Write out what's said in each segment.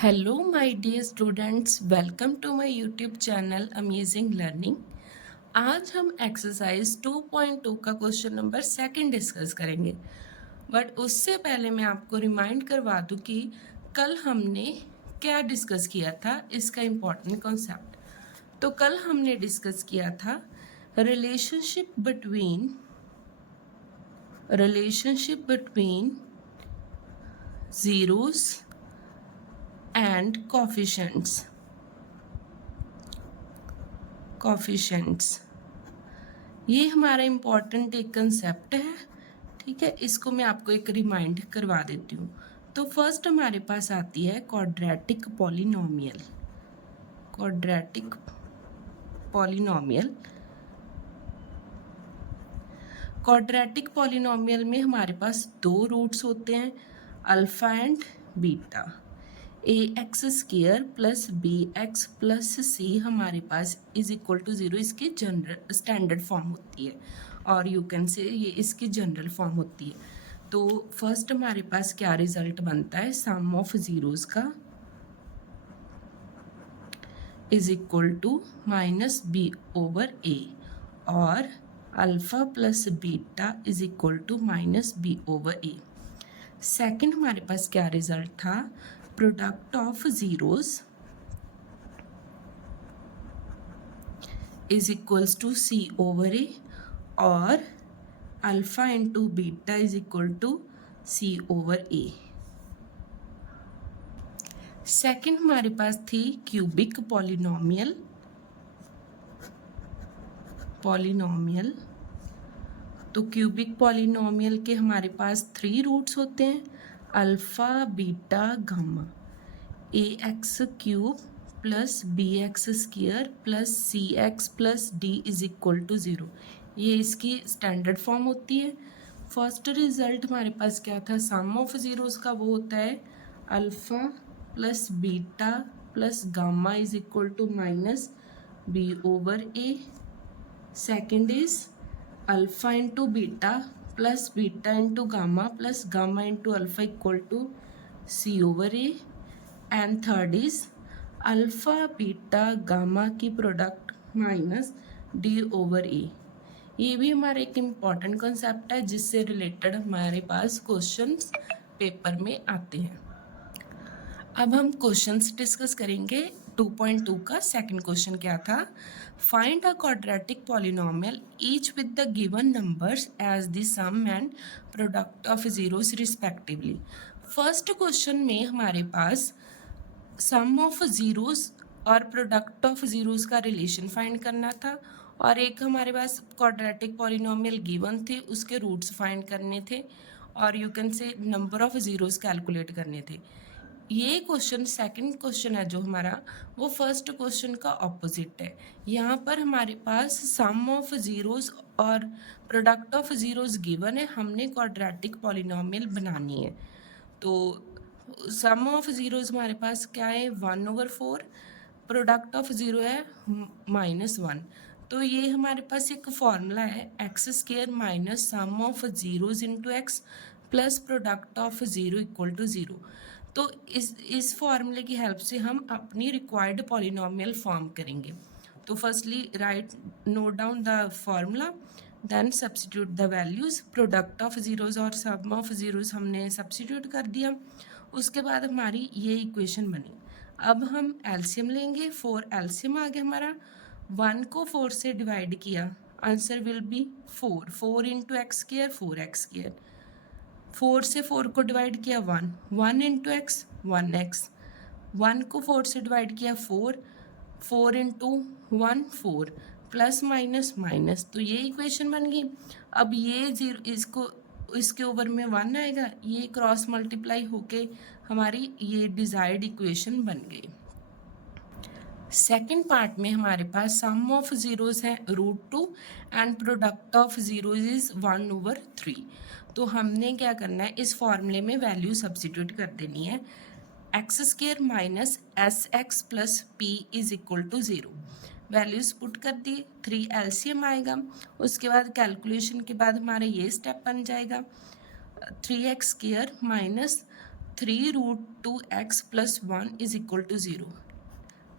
Hello my dear students, welcome to my YouTube channel amazing learning. आज हम exercise 2.2 का question number 2 discuss करेंगे। But उससे पहले मैं आपको रिमाइंड करवा दूं कि कल हमने क्या डिस्कस किया था, इसका इम्पोर्टेंट कॉन्सेप्ट। तो कल हमने डिस्कस किया था relationship between zeros and coefficients. ये हमारा इम्पॉर्टेंट एक कंसेप्ट है, ठीक है। इसको मैं आपको एक रिमाइंड करवा देती हूँ। तो फर्स्ट हमारे पास आती है क्वाड्रेटिक पॉलिनोमियल। क्वाड्रेटिक पॉलिनोमियल में हमारे पास दो रूट्स होते हैं, alpha and beta. ax² plus bx plus c हमारे पास इज इक्वल टू 0 इसकी जनरल स्टैंडर्ड फॉर्म होती है, और यू कैन से ये इसकी जनरल फॉर्म होती है। तो फर्स्ट हमारे पास क्या रिजल्ट बनता है, सम ऑफ ज़ीरोज़ का is equal to minus b/a, और alpha plus beta is equal to minus b/a। Second हमारे पास क्या रिजल्ट था, product of zeros is equals to c/a, और alpha into beta is equal to c/a। Second हमारे पास थी क्यूबिक पॉलिनोमियल। तो क्यूबिक पॉलिनोमियल के हमारे पास 3 रूट्स होते हैं, alpha beta gamma. ax³ plus bx² plus cx plus d is equal to 0, ये इसकी स्टैंडर्ड फॉर्म होती है। फर्स्ट रिजल्ट हमारे पास क्या था, सम ऑफ ज़ीरोज़ का, वो होता है alpha plus beta plus gamma is equal to minus b/a। Second is alpha into beta plus beta into gamma plus gamma into alpha equal to c/a। And third is alpha beta gamma की product minus d/a। ये भी हमारा एक important concept है जिससे related हमारे पास questions paper में आते हैं। अब हम क्वेश्चंस डिस्कस करेंगे। 2.2 का सेकंड क्वेश्चन क्या था, find a quadratic polynomial each with the given numbers as the sum and product of zeros respectively. First question में हमारे पास सम ऑफ ज़ीरोज़ और प्रोडक्ट ऑफ ज़ीरोज़ का रिलेशन फाइंड करना था, और एक हमारे पास क्वाड्रेटिक पॉलिनोमियल गिवन थे, उसके रूट्स फाइंड करने थे, और you can say number of zeros calculate करने थे। ये क्वेश्चन सेकंड क्वेश्चन है जो हमारा, वो फर्स्ट क्वेश्चन का ऑपोजिट है। यहाँ पर हमारे पास सम ऑफ ज़ीरोज़ और प्रोडक्ट ऑफ ज़ीरोज़ गिवन है, हमने क्वाड्रेटिक पॉलिनोमियल बनानी है। तो सम ऑफ ज़ीरोज़ हमारे पास क्या है, 1/4, प्रोडक्ट ऑफ ज़ीरो है -1। तो ये हमारे पास एक फॉर्मूला है x² minus sum of zeros into x plus product of zero equal to 0। तो इस फॉर्मूले की हेल्प से हम अपनी रिक्वायर्ड पॉलिनोमियल फॉर्म करेंगे। तो firstly note down the formula, then substitute the values. Product of zeros और सम ऑफ ज़ीरोज़ हमने सब्स्टिट्यूट कर दिया, उसके बाद हमारी ये इक्वेशन बनी। अब हम एलसीएम लेंगे, 4 एलसीएम आ गया हमारा। 1 को 4 से डिवाइड किया, answer will be 4। 4 into x², 4x²। 4 से 4 को डिवाइड किया 1, 1 इंटू एक्स 1x। 1 को 4 से डिवाइड किया 4, 4 इंटू 1 4, प्लस माइनस माइनस, तो ये इक्वेशन बन गई। अब ये जीरो इसके ओवर में 1 आएगा, ये क्रॉस मल्टीप्लाई होके हमारी ये डिजायर्ड इक्वेशन बन गई। सेकेंड पार्ट में हमारे पास सम ऑफ ज़ीरोज़ है √2 and product of zeros is 1/3। तो हमने क्या करना है, इस फॉर्मूले में वैल्यू सब्स्टिट्यूट कर देनी है, x² minus sx plus p is equal to 0। Values put कर दी, 3 एलसीएम आएगा, उसके बाद कैलकुलेशन के बाद हमारा ये स्टेप बन जाएगा, 3x² माइनस 3√2x + 1 = 0।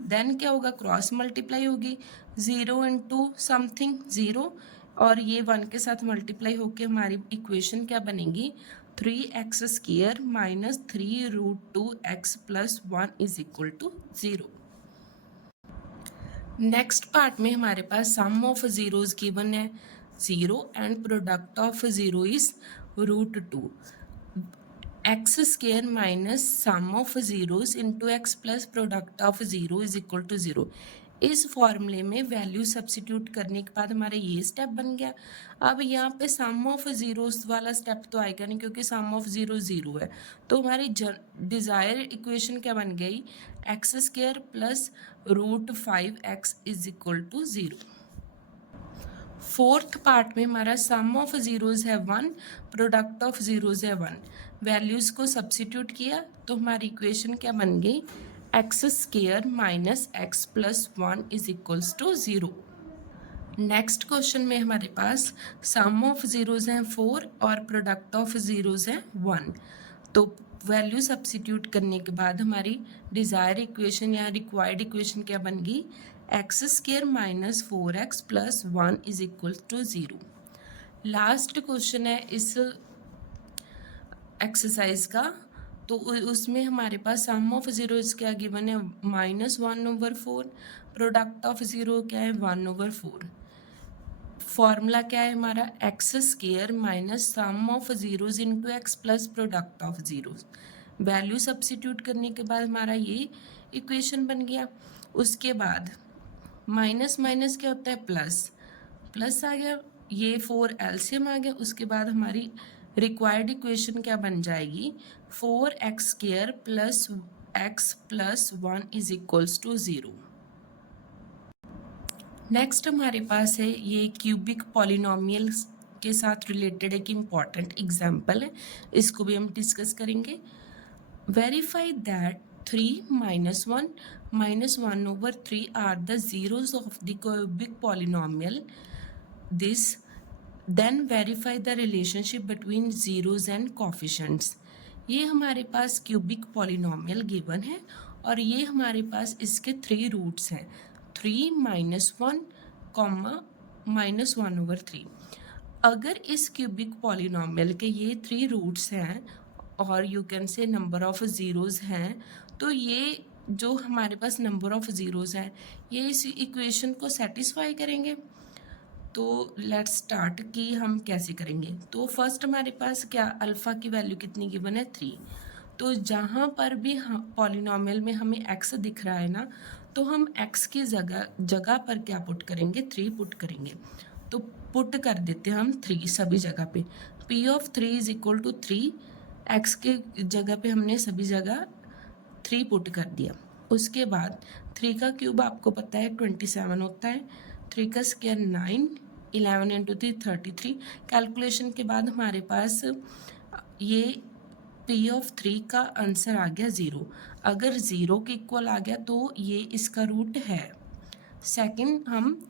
देन क्या होगा, क्रॉस मल्टीप्लाई होगी, 0 इंटू समथिंग 0 और ये 1 के साथ मल्टीप्लाई होके हमारी इक्वेशन क्या बनेगी, 3x² - 3√2x + 1 = 0। नेक्स्ट पार्ट में हमारे पास सम ऑफ जीरोज गिवन है 0 and product of 0 is √2। x² minus sum of zeros into X plus product of 0 = 0। इस फॉर्मूले में वैल्यू सब्सिट्यूट करने के बाद हमारा ये स्टेप बन गया। अब यहाँ पे सम ऑफ जीरोस वाला स्टेप तो आएगा नहीं क्योंकि सम ऑफ 0 0 है, तो हमारी डिज़ायर इक्वेशन क्या बन गई, x² + √5x = 0। फोर्थ पार्ट में हमारा सम ऑफ जीरोज है 1, प्रोडक्ट ऑफ जीरोज है 1। वैल्यूज़ को सब्सिट्यूट किया तो हमारी इक्वेशन क्या बन गई, x² - x + 1 = 0। नेक्स्ट क्वेश्चन में हमारे पास सम ऑफ जीरोज हैं 4 और प्रोडक्ट ऑफ जीरोज हैं 1। तो वैल्यू सब्सिट्यूट करने के बाद हमारी डिज़ायर इक्वेशन या रिक्वायर्ड इक्वेशन क्या बन गई, x² - 4x + 1 = 0। लास्ट क्वेश्चन है इस एक्सरसाइज का, तो उसमें हमारे पास सम ऑफ जीरोज क्या गिवन है, -1/4, प्रोडक्ट ऑफ ज़ीरो क्या है 1/4। फॉर्मूला क्या है हमारा, x² - sum of zeros into X plus product of zeros. Value substitute करने के बाद हमारा ये इक्वेशन बन गया। उसके बाद माइनस माइनस क्या होता है, प्लस प्लस आ गया, ये 4 एलसीएम आ गया। उसके बाद हमारी रिक्वायर्ड इक्वेशन क्या बन जाएगी, 4x² + x + 1 = 0। नेक्स्ट हमारे पास है ये क्यूबिक पॉलिनोमियल के साथ रिलेटेड एक इम्पॉर्टेंट एग्जाम्पल है, इसको भी हम डिस्कस करेंगे। Verify that 3 - 1 - 1/3 are the zeros of the cubic polynomial this, then verify the relationship between zeros and coefficients। ये हमारे पास क्यूबिक पॉलिनोमियल गिवन है और ये हमारे पास इसके 3 रूट्स हैं, 3 - 1, -1/3। अगर इस क्यूबिक पॉलिनोमियल के ये 3 रूट्स हैं और you can say number of zeros हैं, तो ये जो हमारे पास नंबर ऑफ ज़ीरोज़ हैं ये इस इक्वेशन को सेटिस्फाई करेंगे। तो लेट्स स्टार्ट कि हम कैसे करेंगे। तो फर्स्ट हमारे पास क्या, अल्फ़ा की वैल्यू कितनी गिवन है, 3। तो जहाँ पर भी पॉलिनोमियल में हमें x दिख रहा है ना, तो हम x की जगह पर क्या पुट करेंगे, 3 पुट करेंगे। तो पुट कर देते हैं हम 3 सभी जगह पे। p ऑफ 3 = 3, x के जगह पे हमने सभी जगह 3 पुट कर दिया। उसके बाद 3 का क्यूब आपको पता है 27 होता है, 3 का स्क्वायर 9, 11 × 3 33। कैलकुलेशन के बाद हमारे पास ये p ऑफ 3 का आंसर आ गया 0। अगर 0 के इक्वल आ गया तो ये इसका रूट है। सेकंड, हम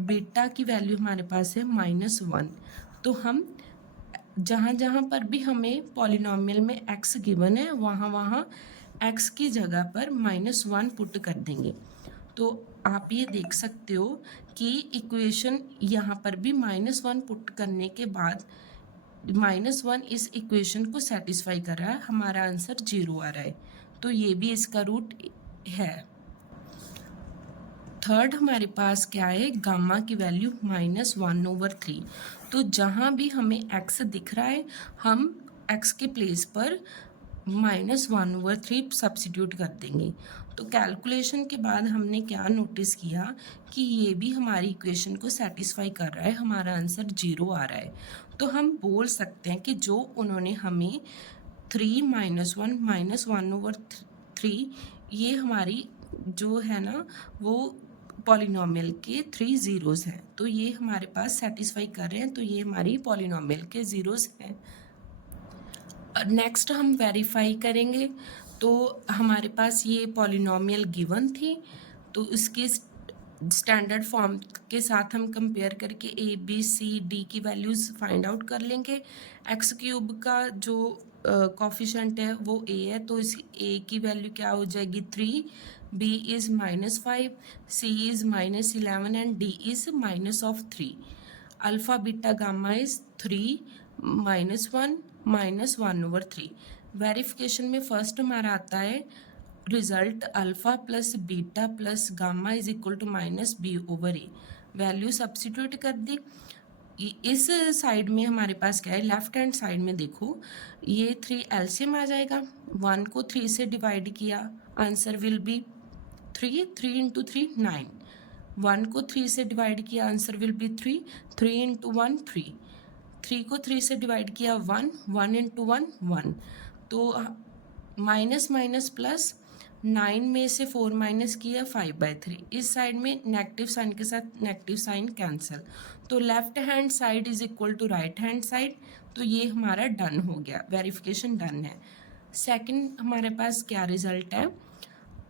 बीटा की वैल्यू हमारे पास है -1। तो हम जहाँ जहाँ पर भी हमें पॉलिनोमियल में x गिवन है वहाँ x की जगह पर -1 पुट कर देंगे। तो आप ये देख सकते हो कि इक्वेशन यहाँ पर भी -1 पुट करने के बाद -1 इस इक्वेशन को सेटिस्फाई कर रहा है, हमारा आंसर 0 आ रहा है। तो ये भी इसका रूट है। थर्ड हमारे पास क्या है, गामा की वैल्यू -1/3। तो जहाँ भी हमें x दिख रहा है हम x के प्लेस पर -1/3 सब्सिट्यूट कर देंगे। तो कैलकुलेशन के बाद हमने क्या नोटिस किया कि ये भी हमारी इक्वेशन को सेटिस्फाई कर रहा है, हमारा आंसर 0 आ रहा है। तो हम बोल सकते हैं कि जो उन्होंने हमें 3 - 1 -1/3, ये हमारी जो है ना वो पॉलिनोमियल के 3 ज़ीरोज़ हैं। तो ये हमारे पास सेटिस्फाई कर रहे हैं, तो ये हमारी पॉलिनोमियल के ज़ीरोज़ हैं। नेक्स्ट हम वेरीफाई करेंगे। तो हमारे पास ये पॉलिनोमियल गिवन थी, तो इसके स्टैंडर्ड फॉर्म के साथ हम कंपेयर करके a b c d की वैल्यूज़ फाइंड आउट कर लेंगे। x³ का जो कॉफिशेंट है वो ए है, तो इस ए की वैल्यू क्या हो जाएगी 3, B is -5, C is -11 and D is -3। Alpha beta gamma is 3 -1 -1/3। Verification में फर्स्ट हमारा आता है result alpha plus beta plus gamma is equal to -b/a। Value substitute कर दी। इस साइड में हमारे पास क्या है, लेफ्ट हैंड साइड में देखो ये 3 एलसीएम आ जाएगा। 1 को 3 से डिवाइड किया, आंसर विल बी 3, 3 इंटू 3 9। 1 को 3 से डिवाइड किया, आंसर विल बी 3, 3 इंटू 1 3। 3 को 3 से डिवाइड किया 1, 1 इंटू 1 1। तो माइनस माइनस प्लस, 9 में से 4 माइनस किया 5/3। इस साइड में नेगेटिव साइन के साथ नेगेटिव साइन कैंसिल, तो left hand side is equal to right hand side. तो ये हमारा डन हो गया, वेरिफिकेशन डन है। सेकंड हमारे पास क्या रिजल्ट है,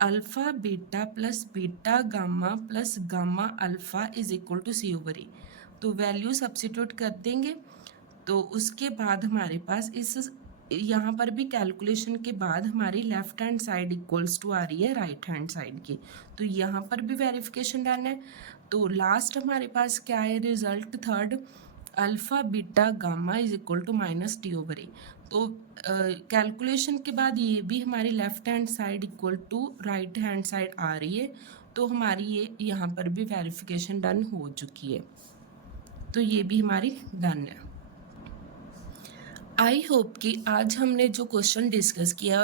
alpha beta plus beta gamma plus gamma alpha is equal to c/e। तो वैल्यू सब्सिट्यूट कर देंगे। तो उसके बाद हमारे पास इस यहाँ पर भी कैलकुलेशन के बाद हमारी left hand side equals to आ रही है राइट हैंड साइड की, तो यहाँ पर भी वेरिफिकेशन डन है। तो लास्ट हमारे पास क्या है result third, alpha beta gamma is equal to -d/a। तो कैलकुलेशन के बाद ये भी हमारी left hand side equal to right hand side आ रही है, तो हमारी ये यहाँ पर भी वेरिफिकेशन डन हो चुकी है। तो ये भी हमारी डन है। आई होप कि आज हमने जो क्वेश्चन डिस्कस किया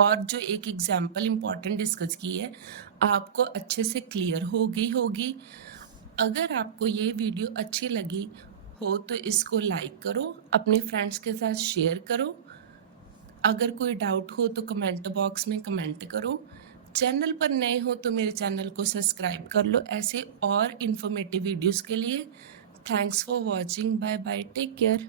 और जो एक एग्जाम्पल इम्पॉर्टेंट डिस्कस की है आपको अच्छे से क्लियर हो गई होगी। अगर आपको ये वीडियो अच्छी लगी हो तो इसको लाइक करो, अपने फ्रेंड्स के साथ शेयर करो। अगर कोई डाउट हो तो कमेंट बॉक्स में कमेंट करो। चैनल पर नए हो तो मेरे चैनल को सब्सक्राइब कर लो ऐसे और इन्फॉर्मेटिव वीडियोस के लिए। Thanks for watching, bye bye, take care.